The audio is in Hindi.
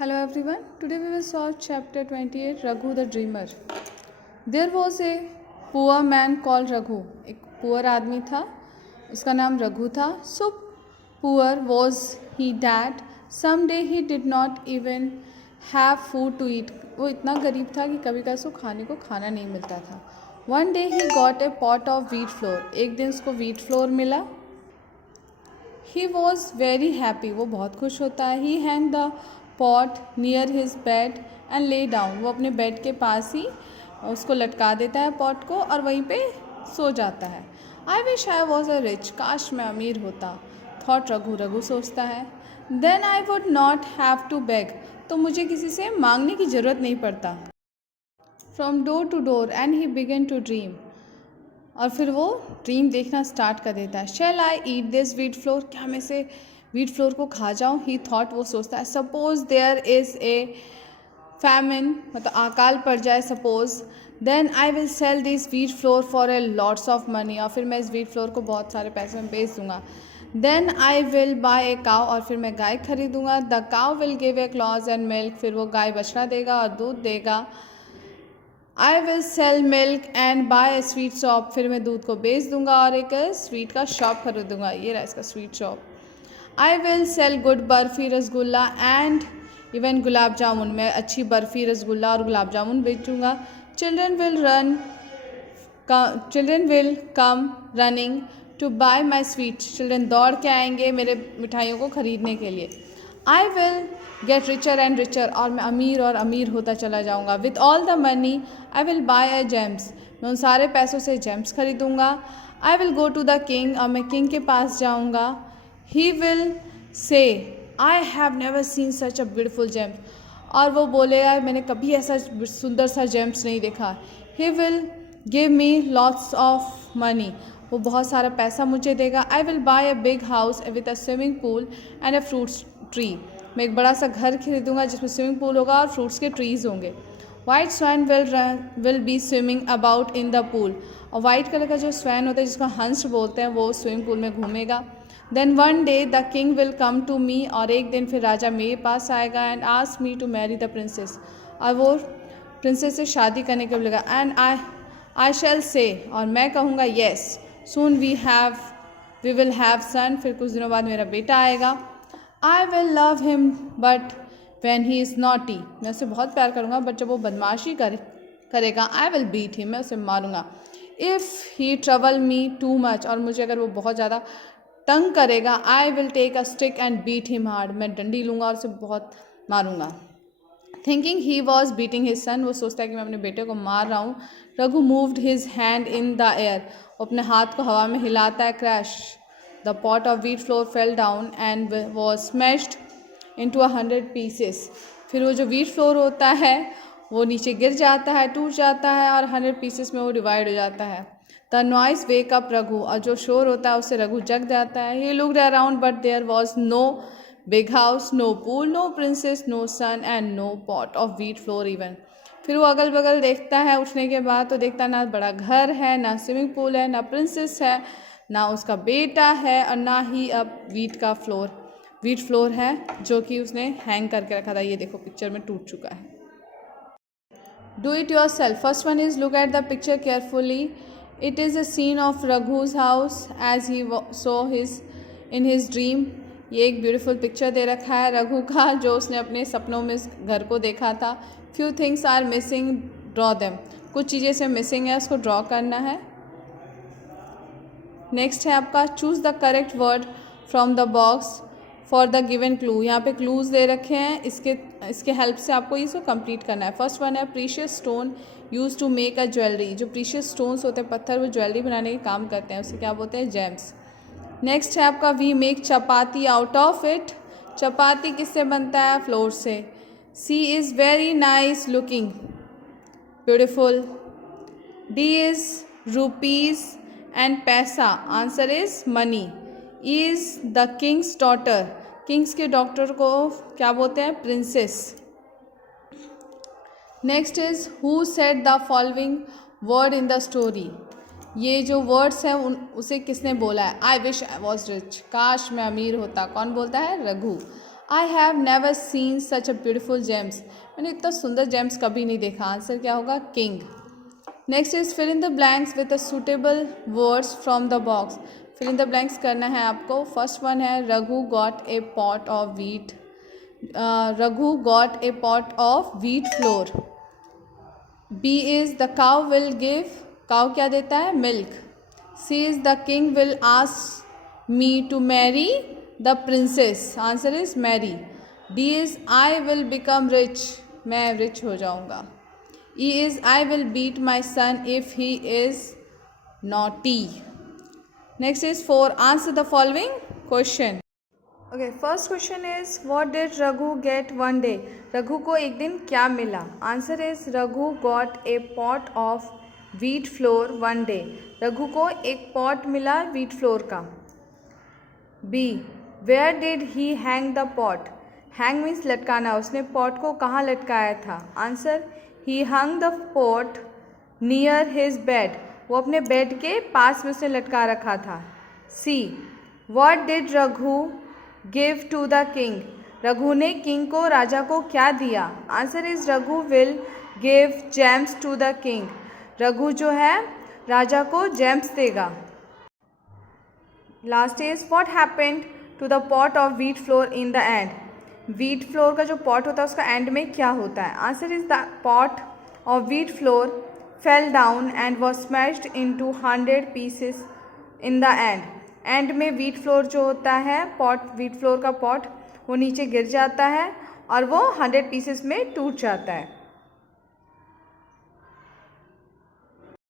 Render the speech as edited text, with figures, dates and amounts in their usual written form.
Hello everyone. Today we will solve chapter 28 Raghu the Dreamer. There was a poor man called Raghu. एक poor आदमी था, उसका नाम रघु था. So poor was he that someday he did not even have food to eat. वो इतना गरीब था कि कभी कभी उसको खाने को खाना नहीं मिलता था. One day he got a pot of wheat flour. एक दिन उसको wheat flour मिला. He was very happy. वो बहुत खुश होता है. He hung the pot near his bed and lay down. वो अपने बेड के पास ही उसको लटका देता है पॉट को और वहीं पे सो जाता है. I wish I was a rich. काश मैं अमीर होता. Thought रघु. रघु सोचता है. Then I would not have to beg. तो मुझे किसी से मांगने की ज़रूरत नहीं पड़ता. From door to door and he began to dream. और फिर वो ड्रीम देखना स्टार्ट कर देता है. Shall I eat this wheat flour? क्या मैं इसे wheat flour को खा जाऊँ? He thought. वो सोचता है. Suppose there is a famine, मतलब अकाल पड़ जाए suppose, then I will sell this wheat flour for a lots of money. और फिर मैं इस wheat flour को बहुत सारे पैसे में बेच दूँगा. Then I will buy a cow. और फिर मैं गाय खरीदूँगा. The cow will give a claws and milk. फिर वो गाय बछड़ा देगा और दूध देगा. I will sell milk and buy a sweet shop. फिर मैं दूध को बेच दूंगा और एक स्वीट का शॉप खरीदूंगा. ये रहा इसका sweet shop. I will sell good barfi rasgulla and even gulab jamun. मैं अच्छी बर्फ़ी रसगुल्ला और gulab jamun बेचूंगा. Children will come running to buy my sweets. Children दौड़ के आएंगे मेरे मिठाइयों को खरीदने के लिए. I will get richer and richer. और मैं अमीर और अमीर होता चला जाऊँगा. With all the money I will buy a gems. मैं उन सारे पैसों से James खरीदूँगा. I will go to the king. और मैं किंग के पास जाऊँगा. He will say I have never seen such a beautiful gem. और वो बोलेगा मैंने कभी ऐसा सुंदर सा जेम्स नहीं देखा. He will give me lots of money. वो बहुत सारा पैसा मुझे देगा. I will buy a big house with a swimming pool and a fruit tree. मैं एक बड़ा सा घर खरीदूँगा जिसमें स्विमिंग पूल होगा और फ्रूट्स के ट्रीज़ होंगे. White swan will be swimming about in the pool. और वाइट कलर का जो स्वैन होता है जिसको हंस बोलते हैं वो स्विमिंग पूल में घूमेगा. Then one day the king will come to me. और एक दिन फिर राजा मेरे पास आएगा and ask me to marry the princess. और वो प्रिंसेस से शादी करने के बोलेगा. And I shall say. और मैं कहूँगा yes. Soon we will have son. फिर कुछ दिनों बाद मेरा बेटा आएगा. I will love him but when he is naughty. मैं उसे बहुत प्यार करूँगा बट जब वो बदमाशी करेगा I will beat him. मैं उसे मारूँगा. If he trouble me too much. और मुझे अगर वो बहुत ज़्यादा तंग करेगा I will take a stick and beat him hard. मैं डंडी लूँगा और उसे बहुत मारूँगा. Thinking he was beating his son. वो सोचता है कि मैं अपने बेटे को मार रहा हूँ. Raghu moved his hand in the air. वो अपने हाथ को हवा में हिलाता है. Crash. The pot of wheat flour fell down and was smashed into 100 pieces. फिर वो जो wheat flour होता है वो नीचे गिर जाता है, टूट जाता है और 100 pieces में वो डिवाइड हो जाता है. The noise wake up Raghu. और जो शोर होता है उससे रघु जग जाता है. He looked around but there was no big house, no pool, no princess, no son and no pot of wheat flour even. फिर वो अगल बगल देखता है उठने के बाद तो देखता ना बड़ा घर है, ना स्विमिंग पूल है, ना प्रिंसेस है, ना उसका बेटा है और ना ही अब व्हीट फ्लोर है जो कि उसने हैंग करके रखा था. ये देखो पिक्चर में टूट चुका है. Do it yourself. First one is look at the picture carefully. It is a scene of Raghu's house as he saw in his dream. ये एक ब्यूटीफुल पिक्चर दे रखा है रघु का जो उसने अपने सपनों में इस घर को देखा था. Few things are missing. Draw them. कुछ चीज़ें से मिसिंग है उसको ड्रॉ करना है. नेक्स्ट है आपका choose the correct word from the box for the given clue. यहाँ पे क्लूज़ दे रखे हैं. इसके हेल्प से आपको इसको कंप्लीट करना है. फर्स्ट वन है precious stone use to make a jewellery. जो प्रीशियस स्टोन्स होते हैं पत्थर वो ज्वेलरी बनाने के काम करते हैं उसे क्या बोलते हैं जेम्स. नेक्स्ट है आपका we make chapati out of it. Chapati किससे बनता है फ्लोर से. C is very nice looking beautiful. D is rupees and पैसा. Answer is money. Is the king's daughter. King's के डॉक्टर को क्या बोलते हैं princess. Next is who said the following word in the story. ये जो वर्ड्स हैं उसे किसने बोला है. I wish I was rich. काश मैं अमीर होता. कौन बोलता है Raghu. I have never seen such a beautiful James, मैंने इतना सुंदर जेम्स कभी नहीं देखा। आंसर क्या होगा? King. Next is fill in the blanks with a suitable words from the box. Fill in the blanks करना है आपको। फर्स्ट वन है Raghu got a pot of wheat. Raghu got a pot of wheat flour. B is the cow will give, cow क्या देता है? Milk. C is the king will ask me to marry the princess, answer is marry. D is I will become rich, मैं रिच हो जाऊंगा। E is I will beat my son if he is naughty. Next is 4 answer the following question. Okay, first question is what did Raghu get one day. Raghu को एक दिन क्या मिला? Answer is Raghu got a pot of wheat flour one day. Raghu को एक पॉट मिला व्हीट फ्लोर का। B where did he hang the pot. Hang means लटकाना, उसने पॉट को कहाँ लटकाया था? Answer he hung the pot near his bed, वो अपने बेड के पास में उसने लटका रखा था। C what did Raghu give to the king. Raghu ने किंग को, राजा को क्या दिया? Answer is Raghu will give gems to the king. Raghu जो है राजा को जेम्स देगा। Last is what happened to the pot of wheat flour in the end. Wheat flour का जो पॉट होता है उसका एंड में क्या होता है? Answer is the pot of wheat floor fell down and was smashed into 100 pieces in the and. And में व्हीट फ्लोर जो होता है, पॉट, व्हीट फ्लोर का पॉट, वो नीचे गिर जाता है और वो 100 पीसेस में टूट जाता है।